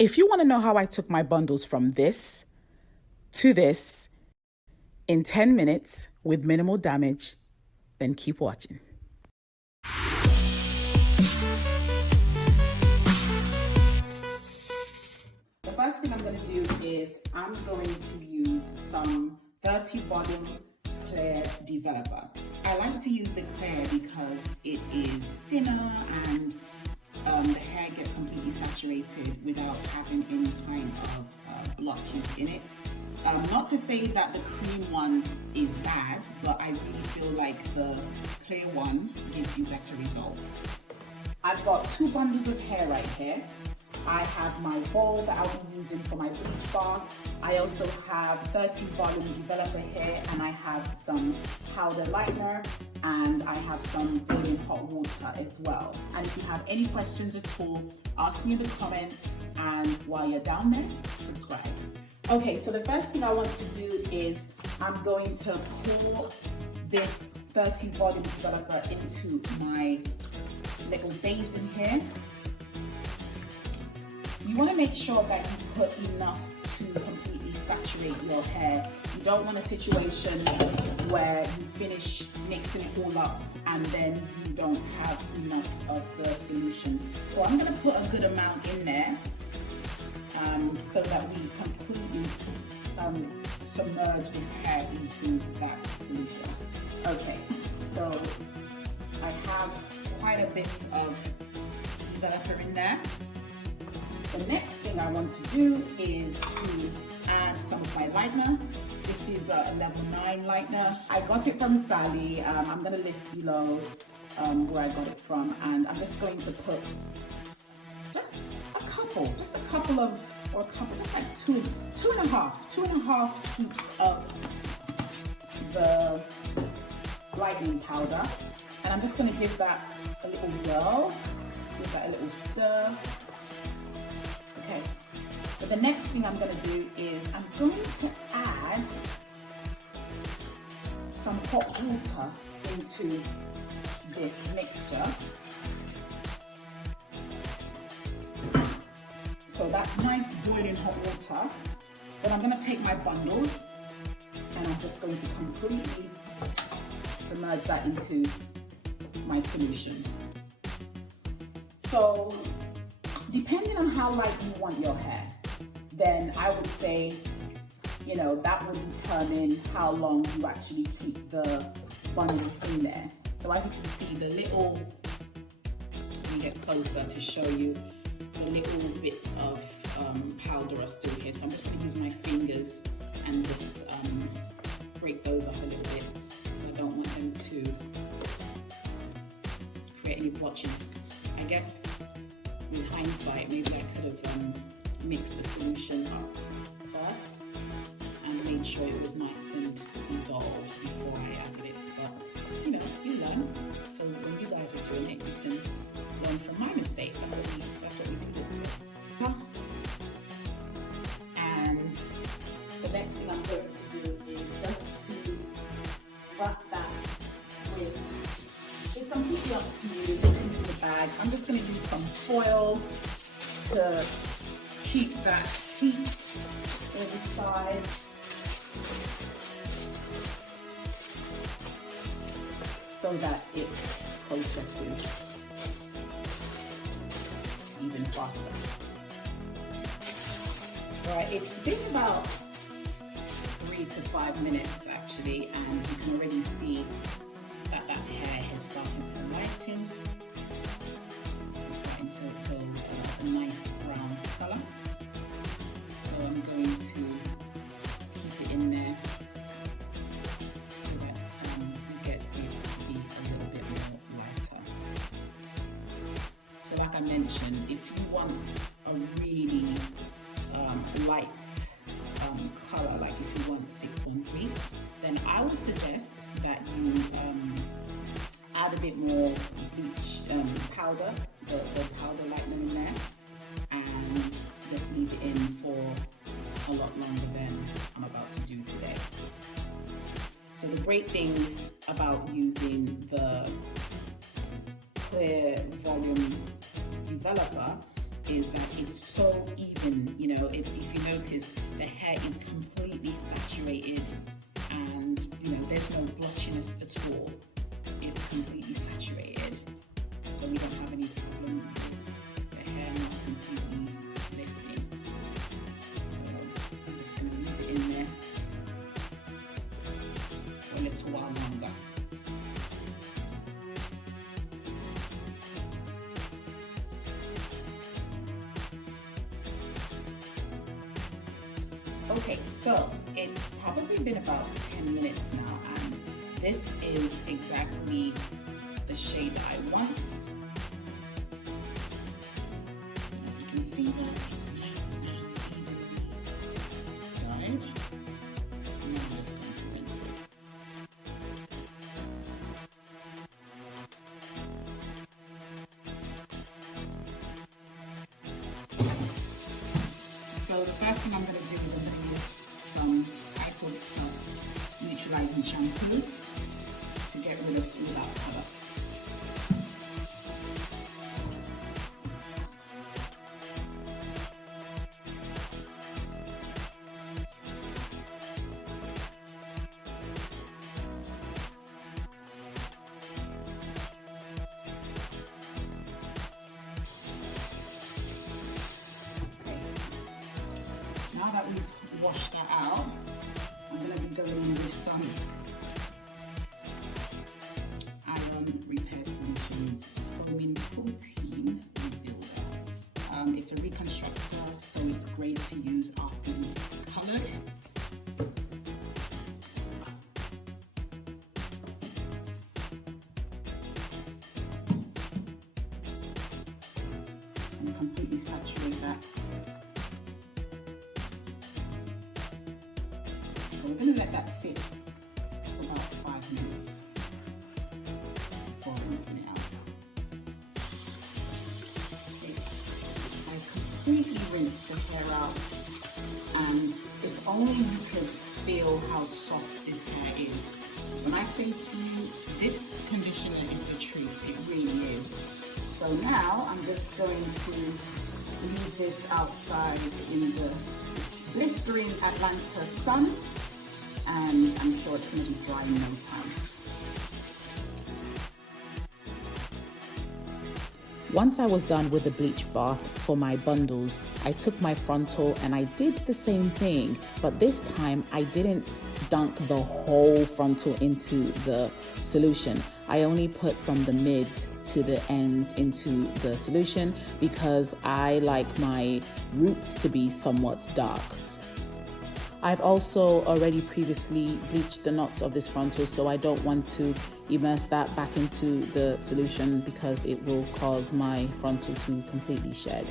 If you want to know how I took my bundles from this to this in 10 minutes with minimal damage, then keep watching. The first thing I'm going to do is I'm going to use some 30 volume clear developer. I like to use the clear because it is thinner and the hair gets completely saturated without having any kind of blotches in it. Not to say that the cream one is bad, but I really feel like the clear one gives you better results. I've got 2 bundles of hair right here. I have my ball that I'll be using for my bleach bath. I also have 30 volume developer here, and I have some powder lightener, and I have some boiling hot water as well. And if you have any questions at all, ask me in the comments, and while you're down there, subscribe. Okay, so the first thing I want to do is I'm going to pour this 30 volume developer into my little basin here. You want to make sure that you put enough to completely saturate your hair. You don't want a situation where you finish mixing it all up and then you don't have enough of the solution. So I'm going to put a good amount in there so that we completely submerge this hair into that solution. Okay, so I have quite a bit of developer in there. The next thing I want to do is to add some of my lightener. This is a level 9 lightener. I got it from Sally. I'm going to list below where I got it from, and I'm just going to put just a couple of, just like two and a half scoops of the lightening powder, and I'm just going to give that a little whirl, give that a little stir. Okay, but the next thing I'm going to do is I'm going to add some hot water into this mixture. So that's nice boiling hot water. Then I'm going to take my bundles and I'm just going to completely submerge that into my solution. So depending on how light you want your hair, then I would say, you know, that will determine how long you actually keep the bundles in there. So as you can see, the little, let me get closer to show you, the little bits of powder are still here. So I'm just going to use my fingers and just break those up a little bit because I don't want them to create any blotchiness. I guess in hindsight, maybe I could have mixed the solution up first and made sure it was nice and dissolved before I added it. But you know, you learn. So when you guys are doing it, you can learn from my mistake. That's what we do this way. And the next thing I'm going to do is just to wrap that with, it's completely up to you, into the bag. I'm just going to use some foil to keep that heat every side. So that it processes even faster. Alright, it's been about 3 to 5 minutes actually, and you can already see that that hair is starting to lighten. It's starting to go a nice brown color. So I'm going to keep it in there so that you get it to be a little bit more lighter. So like I mentioned, if you want a really light color, like if you want 613, then I would suggest that you add a bit more bleach powder, the powder lightener in there, and just leave it in for a lot longer than I'm about to do today. So the great thing about using the clear volume developer is that it's so even there's no blotchiness at all. It's completely saturated, so we don't have any problem with the hair not completely lifting. So I'm just going to leave it in there for a little while longer. Okay, so it's probably been about 10 minutes now, and this is exactly the shade that I want. If you can see that, it's nice and evenly dyed. And I'm just going to rinse it. So the first thing I'm going to do is I'm going to use some Iso Plus neutralizing shampoo to get rid of all that product. Now that we've washed that out, I'm going to be going in with some Iron Repair Solutions Foaming Protein Rebuilder. It's a reconstructor, so it's great to use after you've colored. So I'm completely saturate that. So we're going to let that sit for about 5 minutes before rinsing it out. Okay. I completely rinsed the hair out, and if only you could feel how soft this hair is. When I say to you, this conditioner is the truth, it really is. So now I'm just going to leave this outside in the blistering Atlanta sun, and I'm sure it's going to be dry in no time. Once I was done with the bleach bath for my bundles, I took my frontal and I did the same thing, but this time I didn't dunk the whole frontal into the solution. I only put from the mids to the ends into the solution because I like my roots to be somewhat dark. I've also already previously bleached the knots of this frontal, so I don't want to immerse that back into the solution because it will cause my frontal to completely shed.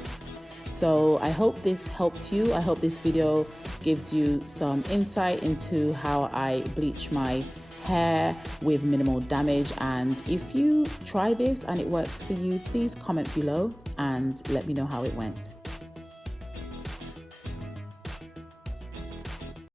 So I hope this helped you. I hope this video gives you some insight into how I bleach my hair with minimal damage. And if you try this and it works for you, please comment below and let me know how it went.